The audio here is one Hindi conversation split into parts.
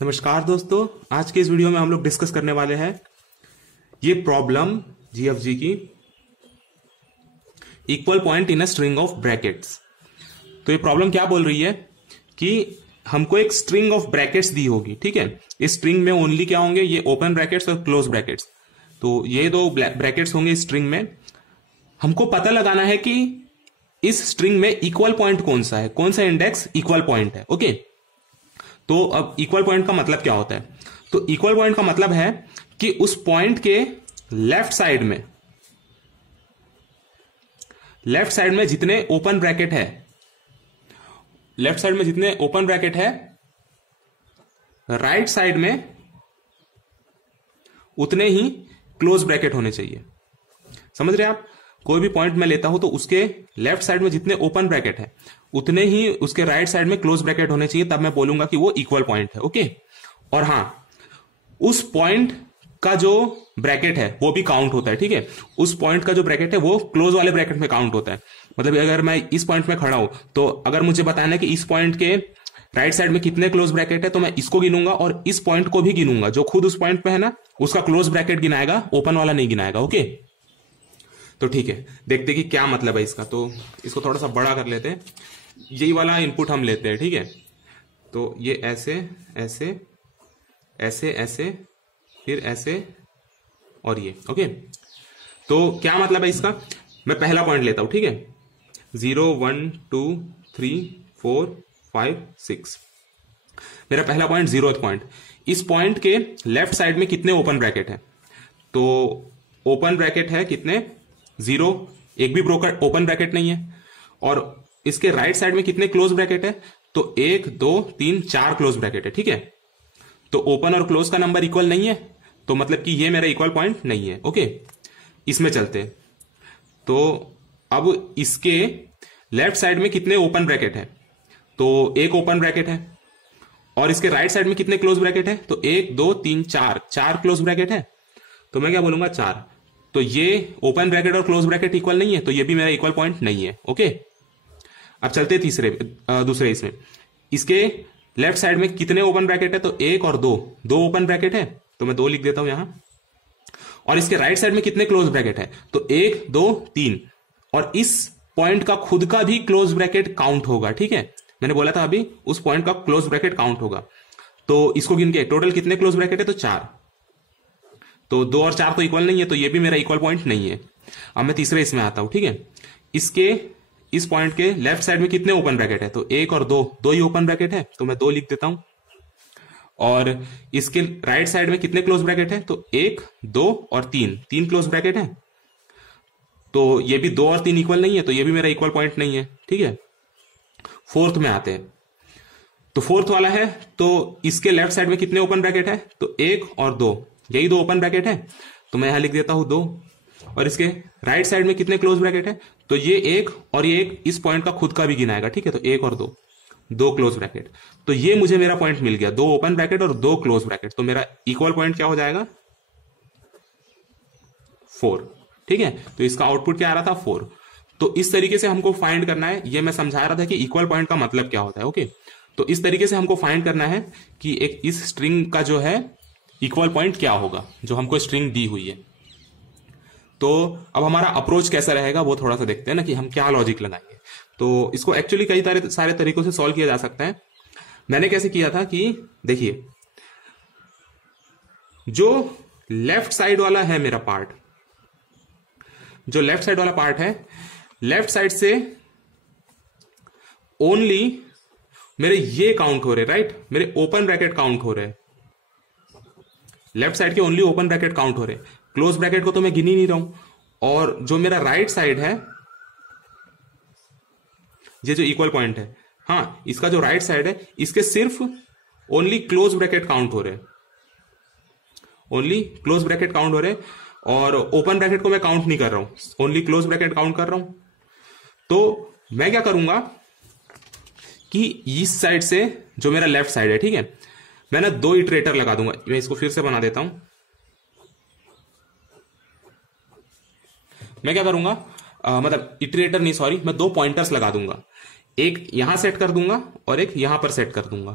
नमस्कार दोस्तों, आज के इस वीडियो में हम लोग डिस्कस करने वाले हैं ये प्रॉब्लम जीएफजी की equal point in a string of brackets. तो ये प्रॉब्लम क्या बोल रही है कि हमको एक स्ट्रिंग ऑफ ब्रैकेट्स दी होगी। ठीक है, इस स्ट्रिंग में ओनली क्या होंगे, ये ओपन ब्रैकेट्स और क्लोज ब्रैकेट्स। तो ये दो ब्रैकेट्स होंगे इस स्ट्रिंग में। हमको पता लगाना है कि इस स्ट्रिंग में इक्वल पॉइंट कौन सा है, कौन सा इंडेक्स इक्वल पॉइंट है। ओके, तो अब इक्वल पॉइंट का मतलब क्या होता है? तो इक्वल पॉइंट का मतलब है कि उस पॉइंट के लेफ्ट साइड में जितने ओपन ब्रैकेट है, लेफ्ट साइड में जितने ओपन ब्रैकेट है, राइट साइड में उतने ही क्लोज ब्रैकेट होने चाहिए। समझ रहे आप? कोई भी पॉइंट मैं लेता हूं तो उसके लेफ्ट साइड में जितने ओपन ब्रैकेट है उतने ही उसके राइट साइड में क्लोज ब्रैकेट होने चाहिए, तब मैं बोलूंगा कि वो इक्वल पॉइंट है। ओके, और हां, उस पॉइंट का जो ब्रैकेट है वो भी काउंट होता है। ठीक है, उस पॉइंट का जो ब्रैकेट है वो क्लोज वाले ब्रैकेट में काउंट होता है। मतलब अगर मैं इस पॉइंट में खड़ा हूं तो अगर मुझे बताना है कि इस पॉइंट के राइट साइड में कितने क्लोज ब्रैकेट है, तो मैं इसको गिनूंगा और इस पॉइंट को भी गिनूंगा। जो खुद उस पॉइंट पे है ना, उसका क्लोज ब्रैकेट गिनाएगा, ओपन वाला नहीं गिनाएगा। ओके, तो ठीक है, देखते कि क्या मतलब है इसका। तो इसको थोड़ा सा बड़ा कर लेते हैं। यही वाला इनपुट हम लेते हैं। ठीक है, तो ये ऐसे ऐसे ऐसे ऐसे फिर ऐसे और ये। ओके, तो क्या मतलब है इसका? मैं पहला पॉइंट लेता हूं। ठीक है, 0 1 2 3 4 5 6। मेरा पहला पॉइंट 0th पॉइंट। इस पॉइंट के लेफ्ट साइड में कितने ओपन ब्रैकेट है? तो ओपन ब्रैकेट है कितने? 0, एक भी ओपन ब्रैकेट नहीं है। और इसके राइट साइड में कितने क्लोज ब्रैकेट है? तो 1 2 3 4 क्लोज ब्रैकेट है। ठीक है, तो ओपन और क्लोज का नंबर इक्वल नहीं है, तो मतलब कि ये मेरा इक्वल पॉइंट नहीं है। ओके, इसमें चलते हैं। तो अब इसके लेफ्ट साइड में कितने ओपन ब्रैकेट है? तो एक ओपन ब्रैकेट है। और इसके राइट साइड में कितने क्लोज ब्रैकेट है? तो 1 2 3 4 क्लोज ब्रैकेट है। तो मैं क्या बोलूंगा? 4। तो ये ओपन ब्रैकेट और क्लोज ब्रैकेट इक्वल नहीं है, तो ये भी मेरा इक्वल पॉइंट नहीं है। ओके, अब चलते दूसरे इसमें। इसके लेफ्ट साइड में कितने ओपन ब्रैकेट है? तो 1 और 2 ओपन ब्रैकेट है, तो मैं 2 लिख देता हूं यहां। और इसके राइट साइड में कितने क्लोज ब्रैकेट है? तो 1 2 3। और इस पॉइंट का खुद का भी क्लोज ब्रैकेट काउंट होगा। ठीक है, मैंने बोला था अभी उस पॉइंट का क्लोज ब्रैकेट काउंट होगा। तो इसको गिन के टोटल कितने क्लोज ब्रैकेट है? तो 4। तो 2 और 4 तो इक्वल नहीं है, तो ये भी मेरा इक्वल पॉइंट नहीं है। अब मैं तीसरे इसमें आता हूं। ठीक है, इस पॉइंट के लेफ्ट साइड में कितने ओपन ब्रैकेट है? तो 1 और 2 ही ओपन ब्रैकेट है, तो मैं 2 लिख देता हूं। और इसके राइट साइड में कितने क्लोज ब्रैकेट है? तो 1 2 और 3 क्लोज ब्रैकेट है। तो ये भी 2 और 3 इक्वल नहीं है, तो ये भी मेरा इक्वल पॉइंट नहीं है। ठीक है, फोर्थ में आते हैं। तो फोर्थ वाला है, तो इसके लेफ्ट साइड में कितने ओपन ब्रैकेट है? तो 1 और 2, यही 2 ओपन ब्रैकेट है, तो मैं यहां लिख देता हूं 2। और इसके राइट साइड में कितने क्लोज ब्रैकेट है? तो ये 1 और ये 1 इस पॉइंट का खुद का भी गिनाएगा। ठीक है, तो 1 और 2 क्लोज ब्रैकेट। तो ये मुझे मेरा पॉइंट मिल गया, 2 ओपन ब्रैकेट और 2 क्लोज ब्रैकेट। तो मेरा इक्वल पॉइंट क्या हो जाएगा? 4। ठीक है, तो इसका आउटपुट क्या आ रहा था? 4। तो इस तरीके से हमको फाइंड करना है। ये मैं समझा रहा था कि इक्वल पॉइंट का मतलब क्या होता है। ओके, तो इस तरीके से हमको फाइंड करना है कि एक इस स्ट्रिंग का जो है इक्वल पॉइंट क्या होगा, जो हमको स्ट्रिंग दी हुई है। तो अब हमारा अप्रोच कैसा रहेगा वो थोड़ा सा देखते हैं ना, कि हम क्या लॉजिक लगाएंगे। तो इसको एक्चुअली कई सारे तरीकों से सॉल्व किया जा सकता है। मैंने कैसे किया था कि देखिए, जो लेफ्ट साइड वाला है मेरा पार्ट, जो लेफ्ट साइड वाला पार्ट है, लेफ्ट साइड से ओनली मेरे ये काउंट हो रहे, राइट, मेरे ओपन ब्रैकेट काउंट हो रहे, लेफ्ट साइड के ओनली ओपन ब्रैकेट काउंट हो रहे, क्लोज ब्रैकेट को तो मैं गिन ही नहीं रहा हूं। और जो मेरा राइट साइड है, ये जो इक्वल पॉइंट है, हाँ, इसका जो राइट साइड है, इसके सिर्फ ओनली क्लोज ब्रैकेट काउंट हो रहे, ओनली क्लोज ब्रैकेट काउंट हो रहे, और ओपन ब्रैकेट को मैं काउंट नहीं कर रहा हूं, ओनली क्लोज ब्रैकेट काउंट कर रहा हूं। तो मैं क्या करूंगा कि इस साइड से जो मेरा लेफ्ट साइड है, ठीक है, मैं ना 2 इटरेटर लगा दूंगा। मैं इसको फिर से बना देता हूं। मैं क्या करूंगा, मतलब इटरेटर नहीं, सॉरी, मैं 2 पॉइंटर्स लगा दूंगा। एक यहां सेट कर दूंगा और एक यहां पर सेट कर दूंगा।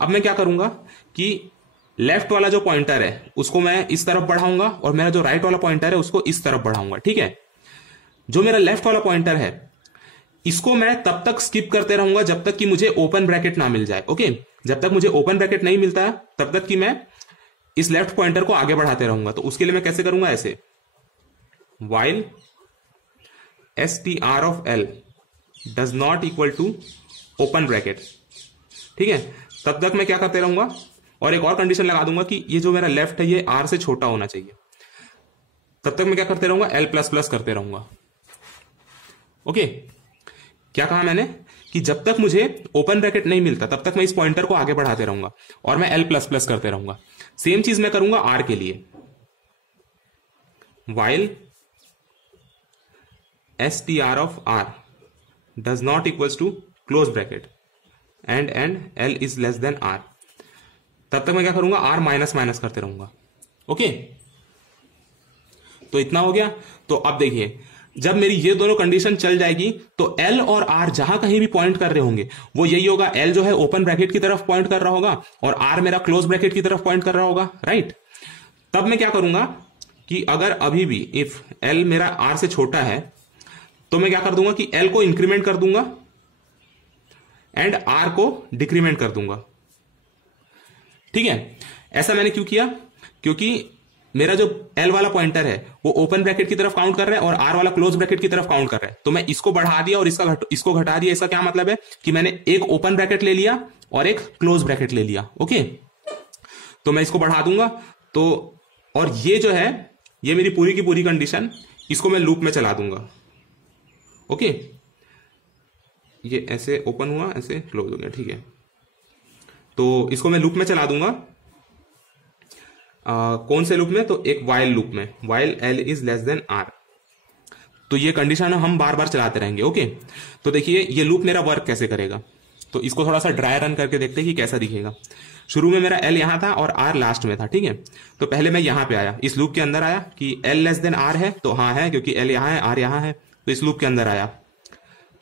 अब मैं क्या करूंगा कि लेफ्ट वाला जो पॉइंटर है उसको मैं इस तरफ बढ़ाऊंगा और मेरा जो राइट वाला पॉइंटर है उसको इस तरफ बढ़ाऊंगा, ठीक है। जो मेरा लेफ्ट वाला पॉइंटर है इसको मैं तब तक स्किप करते रहूंगा जब तक कि मुझे ओपन ब्रैकेट ना मिल जाए, ओके। जब तक मुझे ओपन ब्रैकेट नहीं मिलता तब तक कि मैं इस लेफ्ट पॉइंटर को आगे बढ़ाते रहूंगा। तो उसके लिए मैं कैसे करूंगा, ऐसे while str of l does not equal to open bracket, ठीक है। तब तक मैं क्या करते रहूंगा और एक और कंडीशन लगा दूंगा कि ये जो मेरा लेफ्ट है ये r से छोटा होना चाहिए। तब तक मैं क्या करते रहूंगा, l प्लस प्लस करते रहूंगा, ओके। क्या कहा मैंने कि जब तक मुझे ओपन ब्रैकेट नहीं मिलता तब तक मैं इस पॉइंटर को आगे बढ़ाते रहूंगा और मैं l प्लस प्लस करते रहूंगा। सेम चीज मैं करूंगा r के लिए, while str of r does not equals to close bracket and l is less than r। तब तक मैं क्या करूंगा, r माइनस माइनस करते रहूंगा, ओके। तो इतना हो गया। तो अब देखिए जब मेरी ये दोनों कंडीशन चल जाएगी तो L और R जहां कहीं भी पॉइंट कर रहे होंगे वो यही होगा, L जो है ओपन ब्रैकेट की तरफ पॉइंट कर रहा होगा और R मेरा क्लोज ब्रैकेट की तरफ पॉइंट कर रहा होगा, राइट। तब मैं क्या करूंगा कि अगर अभी भी इफ L मेरा R से छोटा है तो मैं क्या कर दूंगा कि L को इंक्रीमेंट कर दूंगा एंड R को डिक्रीमेंट कर दूंगा, ठीक है। ऐसा मैंने क्यों किया, क्योंकि मेरा जो L वाला पॉइंटर है वो ओपन ब्रैकेट की तरफ काउंट कर रहा है और R वाला क्लोज ब्रैकेट की तरफ काउंट कर रहा है। तो मैं इसको बढ़ा दिया और इसको घटा दिया। इसका क्या मतलब है कि मैंने एक ओपन ब्रैकेट ले लिया और एक क्लोज ब्रैकेट ले लिया, ओके। तो मैं इसको बढ़ा दूंगा। तो और ये जो है ये मेरी पूरी की पूरी कंडीशन, इसको मैं लूप में चला दूंगा, ओके। ये ऐसे ओपन हुआ, ऐसे क्लोज हो गया, ठीक है। तो इसको मैं लूप में चला दूंगा। कौन से लूप में, तो एक वाइल लूप में, while l is less than r। तो ये कंडीशन हम बार बार चलाते रहेंगे, ओके। तो देखिए ये लूप मेरा वर्क कैसे करेगा, तो इसको थोड़ा सा ड्राई रन करके देखते हैं कि कैसा दिखेगा। शुरू में मेरा l यहां था और r लास्ट में था, ठीक है। तो पहले मैं यहां पे आया, इस लूप के अंदर आया कि l लेस देन r है, तो हाँ है क्योंकि l यहां है, r यहां है, तो इस लूप के अंदर आया।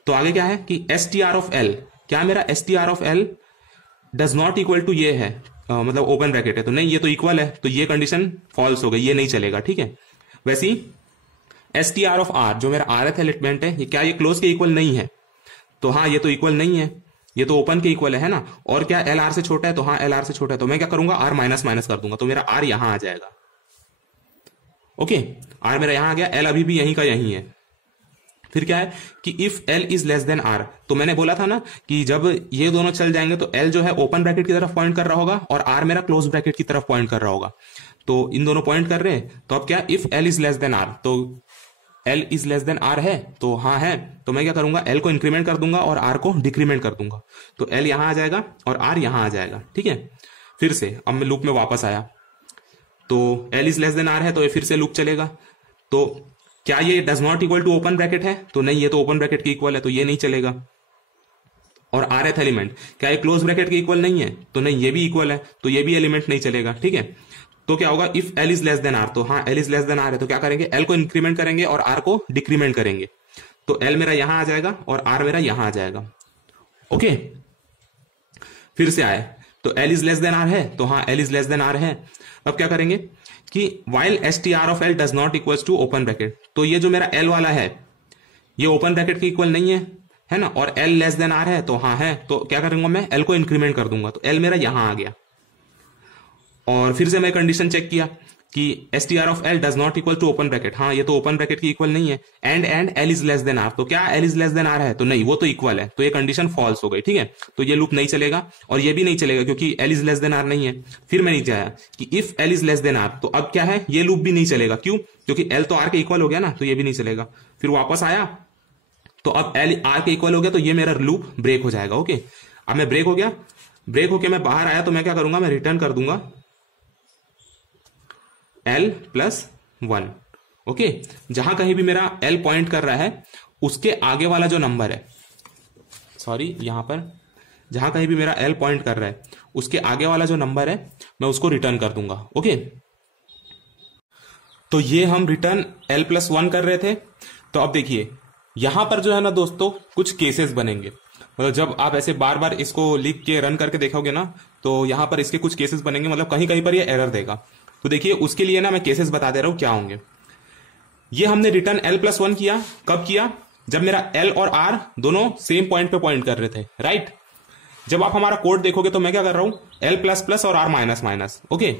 तो आगे क्या है कि str ऑफ l, क्या मेरा str of l does not equal to ये है, मतलब ओपन ब्रैकेट है, तो नहीं ये तो इक्वल है, तो ये कंडीशन फॉल्स हो गई, ये नहीं चलेगा, ठीक है। वैसे ही str ऑफ r जो मेरा rth एलिमेंट है, ये क्या ये क्लोज के इक्वल नहीं है, तो हाँ ये तो इक्वल नहीं है, ये तो ओपन के इक्वल है ना। और क्या l r से छोटा है, तो हाँ l r से छोटा है, तो मैं क्या करूंगा r माइनस माइनस कर दूंगा, तो मेरा r यहां आ जाएगा, ओके। r मेरा यहां आ गया, l अभी भी यहीं का यहीं है। फिर क्या है कि if l is less than r, तो मैंने बोला था ना कि जब ये दोनों चल जाएंगे तो l जो है ओपन ब्रैकेट की तरफ पॉइंट कर रहा होगा और r मेरा क्लोज ब्रैकेट की तरफ पॉइंट कर रहा होगा। तो इन दोनों पॉइंट कर रहे हैं, तो अब क्या if l is less than r, तो l is less than r है, तो हाँ है, तो मैं क्या करूंगा l को इंक्रीमेंट कर दूंगा और r को डिक्रीमेंट कर दूंगा, तो l यहां आ जाएगा और r यहां आ जाएगा, ठीक है। फिर से अब मैं लूप में वापस आया, तो l is less than r है, तो ये फिर से लूप चलेगा। तो क्या ये does not equal to open bracket है, तो नहीं ये तो ओपन ब्रैकेट के इक्वल है, तो ये नहीं चलेगा। और rth एलिमेंट क्या ये क्लोज ब्रैकेट के इक्वल नहीं है, तो नहीं ये भी इक्वल है, तो ये भी एलिमेंट नहीं चलेगा, ठीक है। तो क्या होगा if l is less than r, तो हाँ l is less than r है, तो क्या करेंगे l को इंक्रीमेंट करेंगे और r को डिक्रीमेंट करेंगे, तो l मेरा यहां आ जाएगा और r मेरा यहां आ जाएगा, ओके। फिर से आए तो l is less than r है, तो हाँ l is less than r है। अब क्या करेंगे कि while str of l does not equals to open bracket, तो ये जो मेरा l वाला है ये ओपन ब्रैकेट के इक्वल नहीं है ना, और l लेस देन r है, तो हाँ है, तो क्या करूंगा मैं l को इंक्रीमेंट कर दूंगा, तो l मेरा यहां आ गया। और फिर से मैं कंडीशन चेक किया कि str of l does not equal to open bracket, हाँ ये तो ओपन ब्रैकेट के इक्वल नहीं है, and l is less than r, तो क्या l is less than r है, तो नहीं वो तो इक्वल है, तो ये कंडीशन फॉल्स हो गई, ठीक है। तो ये लूप नहीं चलेगा और ये भी नहीं चलेगा क्योंकि l is less than r नहीं है। फिर मैं नीचे आया कि if l is less than r, तो अब क्या है ये लूप भी नहीं चलेगा, क्यों, क्योंकि l तो r के इक्वल हो गया ना, तो ये भी नहीं चलेगा। फिर वापस आया तो अब l r के इक्वल हो गया, तो ये मेरा लूप ब्रेक हो जाएगा, ओके। अब मैं ब्रेक होके मैं बाहर आया, तो मैं क्या करूंगा, मैं रिटर्न कर दूंगा l प्लस 1, ओके। जहां कहीं भी मेरा l पॉइंट कर रहा है उसके आगे वाला जो नंबर है, सॉरी यहां पर जहां कहीं भी मेरा l पॉइंट कर रहा है उसके आगे वाला जो नंबर है मैं उसको रिटर्न कर दूंगा, ओके। तो ये हम रिटर्न l प्लस 1 कर रहे थे। तो अब देखिए यहां पर जो है ना दोस्तों कुछ केसेस बनेंगे, मतलब जब आप ऐसे बार बार इसको लिख के रन करके देखोगे ना तो यहां पर इसके कुछ केसेस बनेंगे, मतलब कहीं कहीं पर ये एरर देगा। तो देखिए उसके लिए ना मैं केसेस बता दे रहा हूं क्या होंगे। ये हमने रिटर्न L+1 किया, कब किया? जब मेरा L और R दोनों सेम पॉइंट पे पॉइंट कर रहे थे, राइट। जब आप हमारा कोड देखोगे तो मैं क्या कर रहा हूं, L++ और R-, ओके।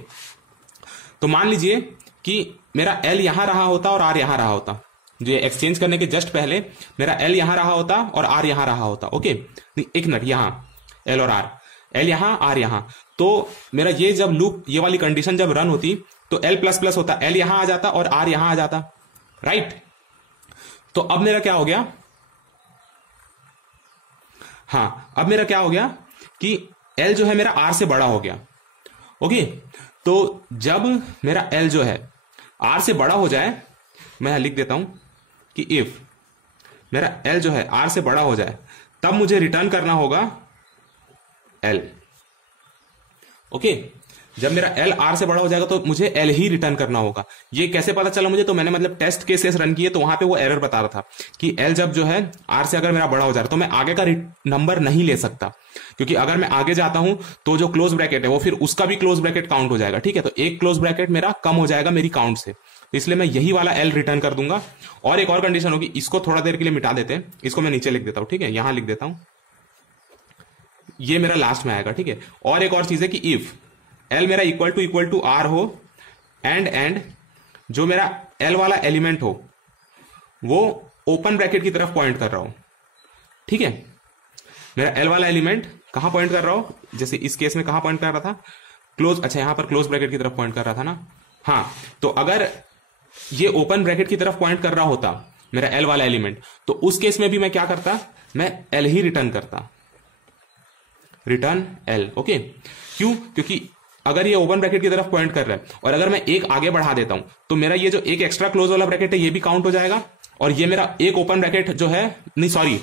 तो मान लीजिए कि मेरा L यहां रहा होता और R यहां रहा होता, जो एक्सचेंज करने के जस्ट पहले मेरा L यहां रहा होता और R यहां रहा होता, ओके। एक मिनट, यहां L और R, L यहां R यहां, तो मेरा ये जब लूप, ये वाली कंडीशन जब रन होती तो L++ होता, L यहां आ जाता और R यहां आ जाता, राइट। तो अब मेरा क्या हो गया, हाँ अब मेरा क्या हो गया कि L जो है मेरा R से बड़ा हो गया, ओके। तो जब मेरा L जो है R से बड़ा हो जाए, मैं लिख देता हूं कि इफ मेरा L जो है R से बड़ा हो जाए, तब मुझे रिटर्न करना होगा L, ओके। जब मेरा L R से बड़ा हो जाएगा तो मुझे L ही रिटर्न करना होगा। ये कैसे पता चला मुझे? तो मैंने मतलब टेस्ट केसेस रन किए, तो वहां पे वो एरर बता रहा था कि L जब जो है R से अगर मेरा बड़ा हो जा रहा है तो मैं आगे का नंबर नहीं ले सकता, क्योंकि अगर मैं आगे जाता हूं तो जो क्लोज ब्रैकेट है वो फिर उसका भी क्लोज ब्रैकेट काउंट हो जाएगा, ठीक है। तो एक क्लोज ब्रैकेट मेरा कम हो जाएगा मेरी काउंट से, तो इसलिए मैं यही वाला L रिटर्न कर दूंगा। और एक और कंडीशन होगी, इसको थोड़ा देर के लिए मिटा देते हैं, इसको मैं नीचे लिख देता हूं, ठीक है, यहां लिख देता हूं, ये मेरा लास्ट में आएगा, ठीक है। और एक और चीज है कि इफ L मेरा इक्वल टू R हो एंड जो मेरा L वाला एलिमेंट हो वो ओपन ब्रैकेट की तरफ पॉइंट कर रहा हो, ठीक है। मेरा L वाला एलिमेंट कहां पॉइंट कर रहा हो, जैसे इस केस में कहां पॉइंट कर रहा था, क्लोज, अच्छा यहां पर क्लोज ब्रैकेट की तरफ पॉइंट कर रहा था ना, हाँ। तो अगर ये ओपन ब्रैकेट की तरफ पॉइंट कर रहा होता मेरा L वाला एलिमेंट, तो उस केस में भी मैं क्या करता, मैं L ही रिटर्न करता, रिटर्न L, ओके। क्यों? क्योंकि अगर ये ओपन ब्रैकेट की तरफ पॉइंट कर रहा है और अगर मैं एक आगे बढ़ा देता हूं तो मेरा ये जो एक एक्स्ट्रा क्लोज वाला ब्रैकेट है ये भी काउंट हो जाएगा, और ये मेरा एक ओपन ब्रैकेट जो है, नहीं सॉरी,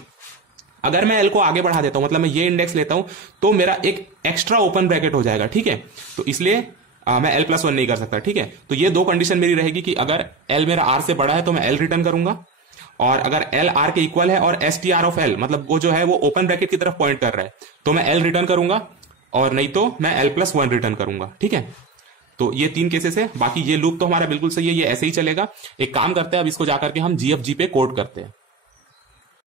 अगर मैं L को आगे बढ़ा देता हूं, मतलब मैं ये इंडेक्स लेता हूं, तो मेरा एक एक्स्ट्रा ओपन ब्रैकेट हो जाएगा, ठीक है। तो इसलिए मैं L+1 नहीं कर सकता, ठीक है। तो ये दो कंडीशन मेरी रहेगी कि अगर L मेरा R से बड़ा है तो मैं L रिटर्न करूंगा, और अगर L R के इक्वल है और STR ऑफ L, मतलब वो जो है वो ओपन ब्रैकेट की तरफ पॉइंट कर रहा है, तो मैं L रिटर्न करूंगा, और नहीं तो मैं L+1 रिटर्न करूंगा, ठीक है। तो ये 3 केसेस है। बाकी ये लूप तो हमारा बिल्कुल सही है, ये ऐसे ही चलेगा। एक काम करते हैं, अब इसको जाकर के हम GFG पे कोड करते हैं।